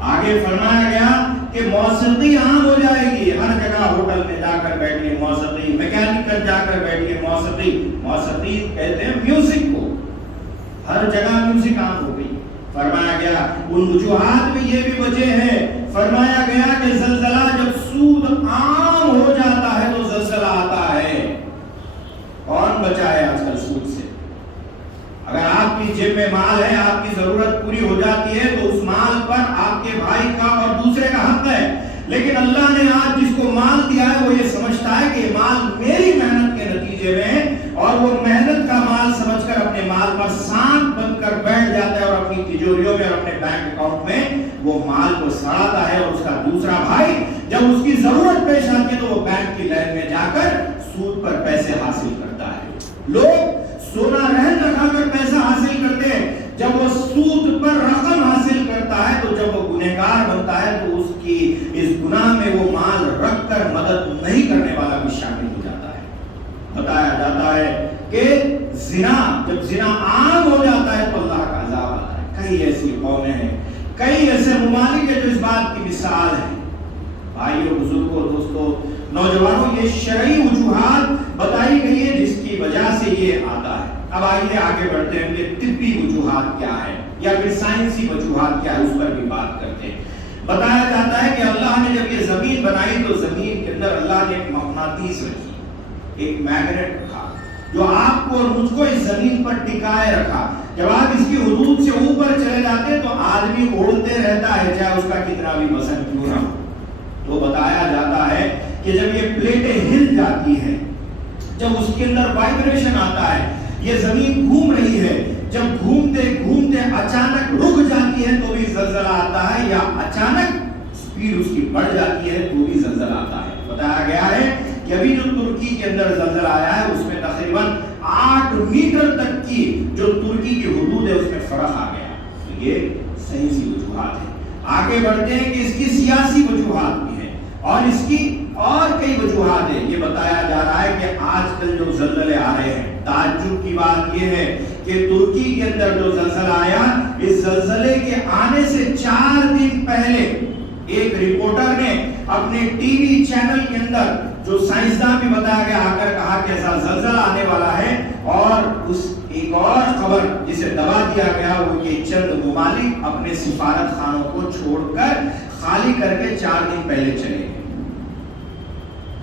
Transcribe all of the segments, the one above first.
آگے فرمایا گیا کہ موسیقی عام ہو جائے گی، ہر جگہ ہوٹل میں جا کر بیٹھیے موسیقی، میکینیکل جا کر بیٹھیے موسیقی، موسیقی کہتے ہیں میوزک کو، ہر جگہ میوزک عام ہو گئی۔ فرمایا گیا ان وجوہات میں یہ بھی وجہ ہے، فرمایا گیا کہ زلزلہ جب سود عام ہو جاتا ہے تو زلزلہ آتا ہے۔ کون بچا ہے آج کل سود سے؟ اگر آپ کی جیب میں مال ہے، آپ کی ضرورت پوری ہو جاتی ہے تو اس مال پر آپ کے بھائی کا اور دوسرے کا حق ہے، لیکن اللہ نے آج جس کو مال دیا ہے وہ یہ سمجھتا ہے کہ یہ مال میری محنت کے نتیجے میں، اور وہ محنت کا مال سمجھ کر اپنے مال پر سانپ بند کر بیٹھ جاتا ہے اور اپنی تجوریوں میں اور اپنے بینک اکاؤنٹ میں وہ مال کو سڑاتا ہے، اور اس کا دوسرا بھائی جب اس کی ضرورت پیش آتی ہے تو وہ بینک کی لائن میں جا کر سود پر پیسے حاصل کرتا ہے۔ لوگ سونا رہن رکھا کر پیسہ حاصل کرتے ہیں، جب وہ سود پر رقم حاصل کرتا ہے تو جب وہ گنہگار بنتا ہے تو اس کی اس گناہ میں وہ مال رکھ کر مدد نہیں کرنے والا بھی شامل ہو جاتا ہے۔ بتایا جاتا ہے کہ زنا جب زنا عام ہو جاتا ہے تو اللہ کا عذاب آتا ہے۔ کئی ایسی قومیں ہیں، کئی ایسے ممالک ہیں جو اس بات کی مثال ہیں۔ بھائیو، بزرگوں، دوستو، نوجوانوں، یہ شرعی وجوہات بتائی گئی ہے جس کی وجہ سے یہ آتا ہے۔ اب آئیے آگے بڑھتے ہیں کہ طبی وجوہات کیا ہے یا پھر سائنسی وجوہات کیا ہے، اس پر بھی بات کرتے ہیں۔ بتایا جاتا ہے کہ اللہ نے جب یہ زمین بنائی تو زمین کے اندر اللہ نے ایک مغناطیس رکھی، ایک میگنیٹ رکھا جو آپ کو اور مجھ کو اس زمین پر ٹکائے رکھا۔ جب آپ اس کی حدود سے اوپر چلے جاتے ہیں تو آدمی اڑتے رہتا ہے، چاہے اس کا کتنا بھی وزن کیوں نہ ہو۔ تو بتایا جاتا ہے کہ جب یہ پلیٹیں ہل جاتی ہیں، جب اس کے اندر وائبریشن آتا ہے، یہ زمین گھوم رہی ہے، جب گھومتے گھومتے اچانک رک جاتی ہے تو بھی زلزلہ آتا ہے، یا اچانک سپیڈ اس کی بڑھ جاتی ہے تو بھی زلزلہ آتا ہے۔ بتایا گیا ہے کہ ابھی جو ترکی کے اندر زلزلہ آیا ہے اس میں تقریباً 8 میٹر تک کی جو ترکی کی حدود ہے اس میں فرق آ گیا۔ تو یہ سائنسی وجوہات ہیں۔ آگے بڑھتے ہیں کہ اس کی سیاسی وجوہات بھی ہیں اور اس کی اور کئی وجوہات ہیں۔ یہ بتایا جا رہا ہے کہ آج کل جو زلزلے آ رہے ہیں، تعجب کی بات یہ ہے کہ ترکی کے اندر جو زلزلہ آیا، اس زلزلے کے آنے سے 4 دن پہلے ایک رپورٹر نے اپنے ٹی وی چینل کے اندر، جو سائنسداں بھی بتایا گیا، آ کر کہا کہ ایسا زلزلہ آنے والا ہے، اور اس ایک اور خبر جسے دبا دیا گیا وہ کہ چند ممالک اپنے سفارت خانوں کو چھوڑ کر خالی کر کے 4 دن پہلے چلے گئے۔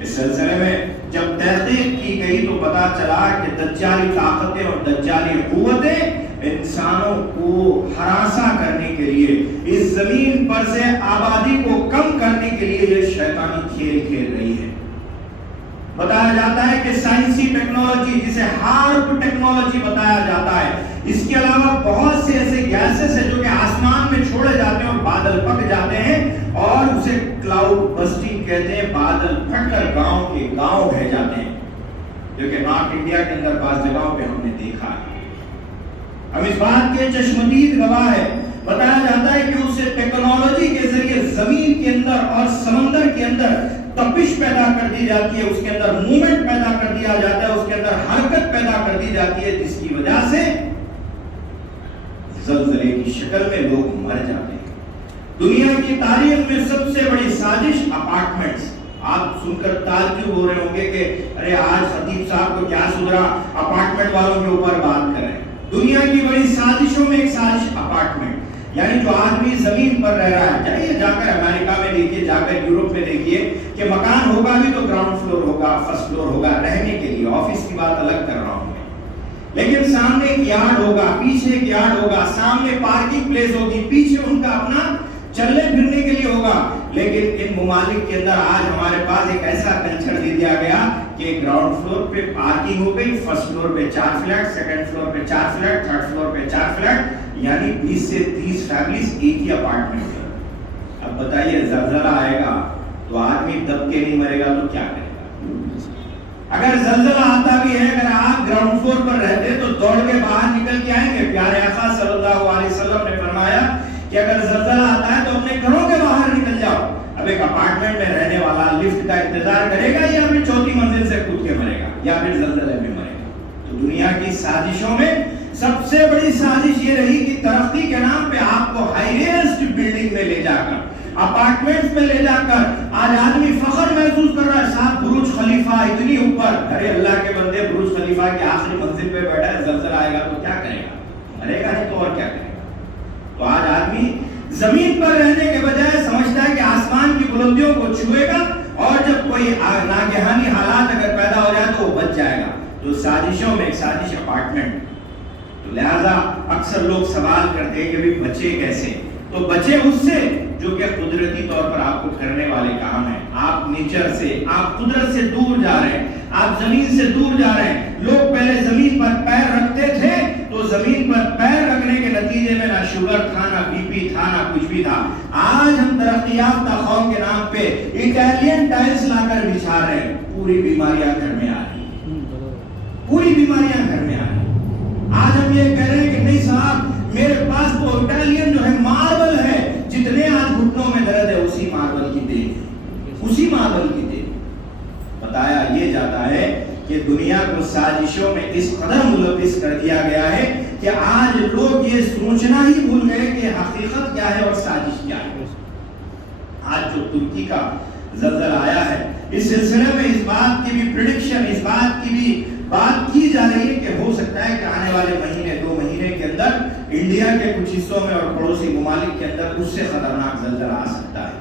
اس سلسلے میں جب تحقیق کی گئی تو پتا چلا کہ دجالی طاقتیں اور دجالی قوتیں انسانوں کو ہراساں کرنے کے لیے، اس زمین پر سے آبادی کو کم کرنے کے لیے یہ شیطانی کھیل کھیل رہی ہے۔ بتایا جاتا ہے کہ سائنسی ٹیکنالوجی جسے ہارپ ٹیکنالوجی بتایا جاتا ہے، اس کے علاوہ بہت سے ایسے گیسز ہیں جو کہ آسمان میں چھوڑے جاتے ہیں اور بادل پک جاتے ہیں، اور اسے کلاؤڈ بسٹنگ کہتے ہیں۔ بادل پھٹ کر گاؤں کے گاؤں بہ جاتے ہیں، جو کہ نارتھ انڈیا کے اندر بعض جگہوں پہ ہم نے دیکھا ہے۔ ہم اس بات کے چشمدید گواہ ہے۔ بتایا جاتا ہے کہ اسے ٹیکنالوجی کے ذریعے زمین کے اندر اور سمندر کے اندر تپش پیدا کر دی جاتی ہے، اس کے اندر موومنٹ پیدا کر دیا جاتا ہے، اس کے اندر حرکت پیدا کر دی جاتی ہے، جس کی وجہ سے زلزلے کی شکل میں لوگ مر جاتے ہیں۔ دنیا کی تاریخ میں سب سے بڑی سازش اپارٹمنٹس۔ آپ سن کر تعجب ہو رہے ہوں گے کہ ارے آج خطیب صاحب کو کیا سدھرا، اپارٹمنٹ والوں کے اوپر بات کر رہے ہیں۔ دنیا کی بڑی سازشوں میں ایک سازش اپارٹمنٹ، یعنی جو آدمی زمین پر رہ رہا ہے۔ جائیے جا کر امریکہ میں دیکھیے، جا کر یورپ میں دیکھیے کہ مکان ہوگا بھی تو گراؤنڈ فلور ہوگا، فرسٹ فلور ہوگا رہنے کے لیے، آفس کی بات الگ کر رہا ہوں میں، لیکن سامنے ایک یارڈ ہوگا، پیچھے ایک یارڈ ہوگا، سامنے پارکنگ پلیس ہوگی، پیچھے ان کا اپنا چلنے پھرنے کے لیے ہوگا۔ لیکن ان ممالک کے اندر آج ہمارے پاس ایک ایسا کلچر دے دیا گیا کہ گراؤنڈ فلور پہ پارکنگ ہو گئی، فرسٹ فلور پہ 4 فلیٹ، سیکنڈ فلور پہ 4 فلیٹ، تھرڈ فلور پہ 4 فلیٹ، یعنی 20 سے 30 فیملیز ایک ہی اپارٹمنٹ میں۔ اب بتائیے زلزلہ آئے گا تو آدمی دب کے نہیں مرے گا تو کیا کرے گا؟ اگر زلزلہ آتا بھی ہے، اگر آپ گراؤنڈ فلور پر رہتے تو دوڑ کے باہر نکل کے آئیں گے۔ پیارے آقا صلی اللہ علیہ وسلم نے فرمایا کہ اگر زلزلہ آتا ہے تو اپنے گھروں کے باہر نکل جاؤ۔ اب ایک اپارٹمنٹ میں رہنے والا لفٹ کا انتظار کرے گا یا پھر 4تھی منزل سے کود کے مرے گا یا پھر زلزلے میں مرے گا؟ تو دنیا کی سازشوں میں سب سے بڑی سازش یہ رہی کہ ترقی کے نام پہ آپ کو ہائی ریسٹ بلڈنگ میں لے جا کر, اپارٹمنٹس میں لے جا کر. آج آدمی فخر محسوس کر رہا ہے, صاحب برج خلیفہ اتنی اوپر. ارے اللہ کے بندے, برج خلیفہ کی آخری منزل پہ بیٹھا ہے, زلزلہ آئے گا تو کیا کرے گا؟ مرے گا نہیں تو اور کیا کرے گا؟ تو آج آدمی زمین پر رہنے کے بجائے سمجھتا ہے کہ آسمان کی بلندیوں کو چھوئے گا, اور جب کوئی ناگہانی حالات اگر پیدا ہو جائے تو وہ بچ جائے گا. تو سازشوں میں ایک سازش اپارٹمنٹ. تو لہذا اکثر لوگ سوال کرتے ہیں کہ بھی بچے کیسے؟ تو بچے اس سے جو کہ قدرتی طور پر آپ کو کرنے والے کام ہیں. آپ نیچر سے, آپ قدرت سے دور جا رہے ہیں, آپ زمین سے دور جا رہے ہیں. لوگ پہلے زمین پر پیر رکھتے تھے تو زمین پر پیر رکھنے کے نتیجے میں نہ شوگر تھا, نہ بی پی تھا, نہ کچھ بھی تھا. آج ہم ترقی یافتہ قوم کے نام پہ اٹیلین ٹائلز لا کر بچھا رہے ہیں, پوری بیماریاں گھر میں آ رہی ہیں, پوری بیماریاں گھر میں آ رہی ہیں. آج ہم یہ کہہ رہے ہیں کہ نہیں صاحب میرے پاس تو اٹیلین جو ہے ماربل ہے, جتنے آج گھٹنوں میں درد ہے اسی ماربل کی دین ہے, اسی ماربل کی دین. بتایا یہ جاتا ہے کہ دنیا کو سازشوں میں اس قدر ملوث کر دیا گیا ہے کہ آج لوگ یہ سوچنا ہی بھول گئے کہ حقیقت کیا ہے اور سازش کیا ہے. آج جو ترکی کا زلزلہ آیا ہے, اس سلسلے میں اس بات کی بھی پریڈکشن, اس بات کی بھی بات کی جا رہی ہے کہ ہو سکتا ہے کہ آنے والے مہینے 2 مہینے کے اندر انڈیا کے کچھ حصوں میں اور پڑوسی ممالک کے اندر اس سے خطرناک زلزلہ آ سکتا ہے.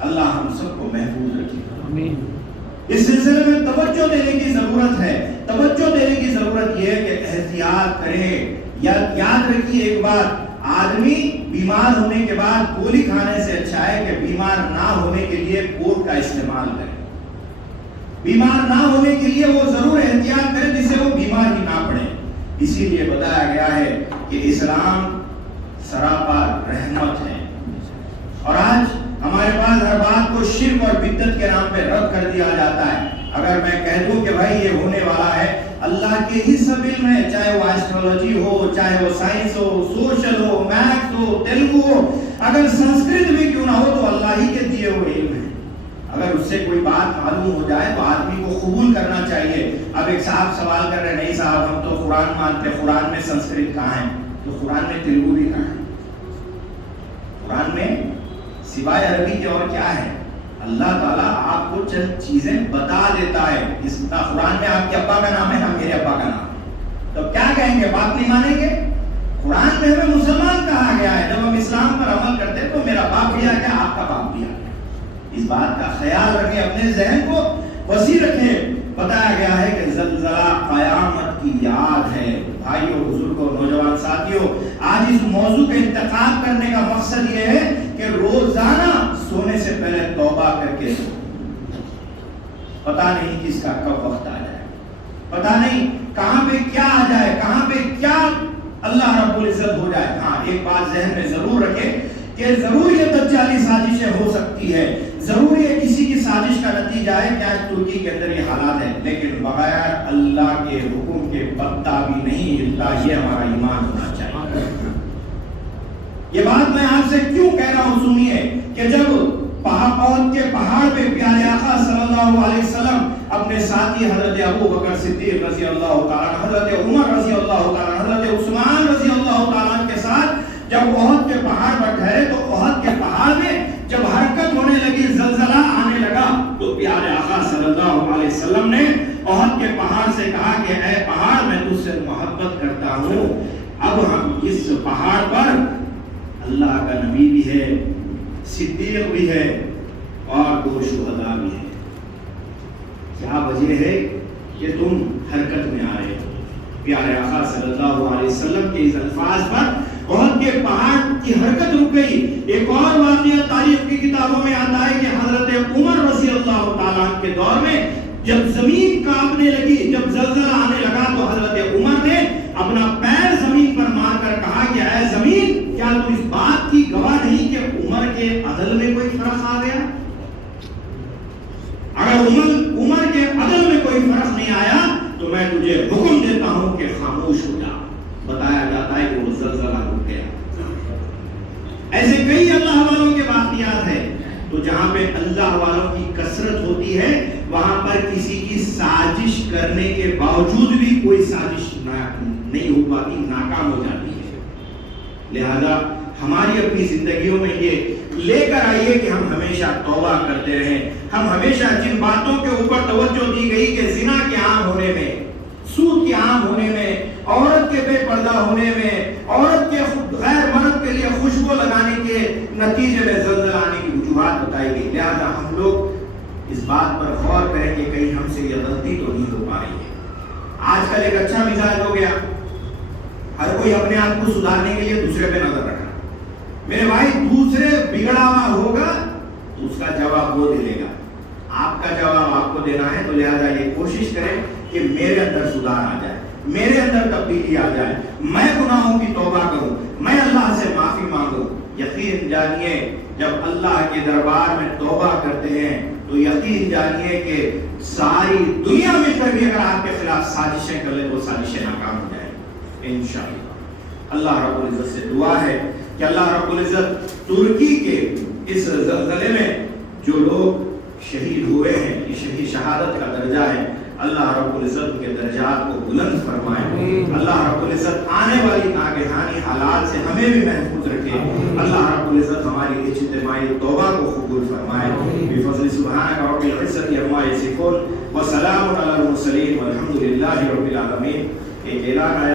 اللہ ہم سب کو محفوظ رکھے. آمین. اس سلسلے میں توجہ دینے کی ضرورت ہے. توجہ دینے کی ضرورت یہ ہے کہ احتیاط کریں. یاد رکھیے ایک بات, آدمی بیمار ہونے کے بعد گولی کھانے سے اچھا ہے کہ بیمار نہ ہونے کے لیے کوٹ کا استعمال کرے. بیمار نہ ہونے کے لیے وہ ضرور احتیاط کرے جس سے وہ بیمار ہی نہ پڑے. اسی لیے بتایا گیا ہے کہ اسلام سراپا رحمت ہے, اور آج ہمارے پاس ہر بات کو شرک اور بدعت کے نام پہ رد کر دیا جاتا ہے. اگر میں کہہ دوں کہ بھائی یہ ہونے والا ہے, اللہ کے ہی سب علم ہے, چاہے وہ ایسٹرولوجی ہو, چاہے وہ سائنس ہو, سوشل ہو, میتھس ہو, تیلگو ہو, اگر سنسکرت بھی کیوں نہ ہو تو اللہ ہی کے دیے ہوئے علم ہے. اگر اس سے کوئی بات معلوم ہو جائے تو آدمی کو قبول کرنا چاہیے. اب ایک صاحب سوال کر رہے, نہیں صاحب ہم تو قرآن مانتے ہیں, قرآن میں سنسکرت کہاں ہے؟ تو قرآن میں تیلگو بھی کہاں ہے؟ قرآن میں سوائے عربی کے اور کیا ہے؟ اللہ تعالیٰ آپ کو چند چیزیں بتا دیتا ہے. اس قرآن میں آپ کے ابا کا نام ہے, نہ میرے ابا کا نام ہے, تو کیا کہیں گے؟ بات نہیں مانیں گے؟ قرآن میں ہمیں مسلمان کہا گیا ہے, جب ہم اسلام پر عمل کرتے ہیں تو میرا باپ بھی آ گیا, آپ کا باپ بھی آ گیا. اس بات کا خیال رکھیں, اپنے ذہن کو وسیع رکھیں. بتایا گیا ہے کہ زلزلہ قیامت کی یاد ہے. بھائیو, بزرگوں, نوجوان ساتھیوں, آج اس موضوع کا انتخاب کرنے کا مقصد یہ ہے کہ روزانہ سونے سے پہلے توبہ کر کے سو. پتا نہیں کس کا کب وقت آ جائے, پتا نہیں کہاں پہ کیا آ جائے, کہاں پہ کیا اللہ رب العزت ہو جائے. ہاں ایک بات ذہن میں ضرور رکھیں کہ ضرور یہ دجالی سازشیں ہو سکتی ہے, ضرور یہ کسی کی سازش کا نتیجہ ہے کہ آج ترکی کے اندر یہ حالات ہیں, لیکن بغیر اللہ کے حکم کے پتا بھی نہیں ہلتا. یہ ہمارا ایمان ہونا چاہیے. یہ بات میں آپ سے کیوں کہہ رہا ہوں, سنیے کہ جب عہد کے پہاڑ پہ پیارے آقا صلی اللہ علیہ وسلم اپنے ساتھی حضرت ابو بکر صدیق رضی اللہ تعالیٰ, حضرت عمر رضی اللہ تعالیٰ, حضرت عثمان رضی اللہ تعالیٰ کے ساتھ جب عہد کے پہاڑ پر ٹھہرے تو عہد کے پہاڑ میں جب حرکت ہونے لگی, زلزلہ آنے لگا, تو پیارے آقا صلی اللہ علیہ وسلم نے عہد کے پہاڑ سے کہا کہ اے پہاڑ, میں تجھ سے محبت کرتا ہوں. اب ہم اس پہاڑ پر اللہ کا نبی بھی ہے, صدیق بھی ہے, اور 2 شہداء بھی ہیں. کیا وجہ ہے کہ تم حرکت میں آ رہے ہو؟ پیارے آقا صلی اللہ علیہ وسلم کے اس الفاظ پر عہد کے پہاڑ کی حرکت رک گئی. ایک اور واقعہ تاریخ کی کتابوں میں آتا ہے کہ حضرت عمر رضی اللہ تعالیٰ کے دور میں جب زمین کانپنے لگی, جب زلزلہ آنے لگا, تو حضرت عمر نے اپنا پیر زمین پر مار کر کہا کہ اے زمین, کیا تو اس بات کی گواہ نہیں کہ عمر کے عدل میں کوئی فرق آ گیا؟ اگر عمر کے عدل میں کوئی فرق نہیں آیا تو میں تجھے حکم دیتا ہوں کہ خاموش ہو جا. بتایا جاتا ہے کہ وہ زلزلہ رک گیا. ایسے کئی اللہ والوں کے واقعات ہیں. تو جہاں پہ اللہ والوں کی کثرت ہوتی ہے وہاں پر کسی کی سازش کرنے کے باوجود بھی کوئی سازش نہیں ہو پاتی, ناکام ہو جاتی ہے. لہذا ہماری اپنی زندگیوں میں یہ لے کر آئیے کہ ہم ہمیشہ توبہ کرتے رہیں. ہم ہمیشہ جن باتوں کے اوپر توجہ دی گئی کہ زنا کے عام ہونے میں، سود کے عام ہونے میں، عورت کے بے پردہ ہونے میں، عورت کے غیر مرد کے لیے خوشبو لگانے کے نتیجے میں زلزلہ آنے کی وجوہات بتائی گئی. لہذا ہم لوگ اس بات پر غور کریں کہ کہیں ہم سے یہ غلطی تو نہیں ہو پا رہی ہے. آج کل ایک اچھا مزاج ہو گیا، ہر کوئی اپنے آپ کو سدھارنے کے لیے دوسرے پہ نظر رکھنا. میرے بھائی دوسرے بگڑا ہوا ہوگا تو اس کا جواب وہ دے گا، آپ کا جواب آپ کو دینا ہے. تو لہذا یہ کوشش کریں کہ میرے اندر سدھار آ جائے، میرے اندر تبدیلی آ جائے، میں گناہوں کی توبہ کروں، میں اللہ سے معافی مانگوں. یقین جانیے جب اللہ کے دربار میں توبہ کرتے ہیں تو یقین جانیے کہ ساری دنیا میں کر بھی اگر آپ کے خلاف سازشیں کر لے تو سازشیں ناکام ہو جائیں انشاءاللہ. اللہ رب العزت سے دعا ہے کہ اللہ رب العزت ترکی کے اس زلزلے میں جو لوگ شہید ہوئے ہیں، یہ شہید شہادت کا درجہ ہے، اللہ رب العزت ان کے درجات کو بلند فرمائے. اللہ رب العزت آنے والی ناگہانی حالات سے ہمیں بھی محفوظ رکھے. اللہ رب العزت ہماری اجتماعی توبہ کو قبول فرمائے. بفضل سبحانک رب العزت عما یصفون وسلام علی المرسلین والحمد للہ رب العالمین. ایک اعلان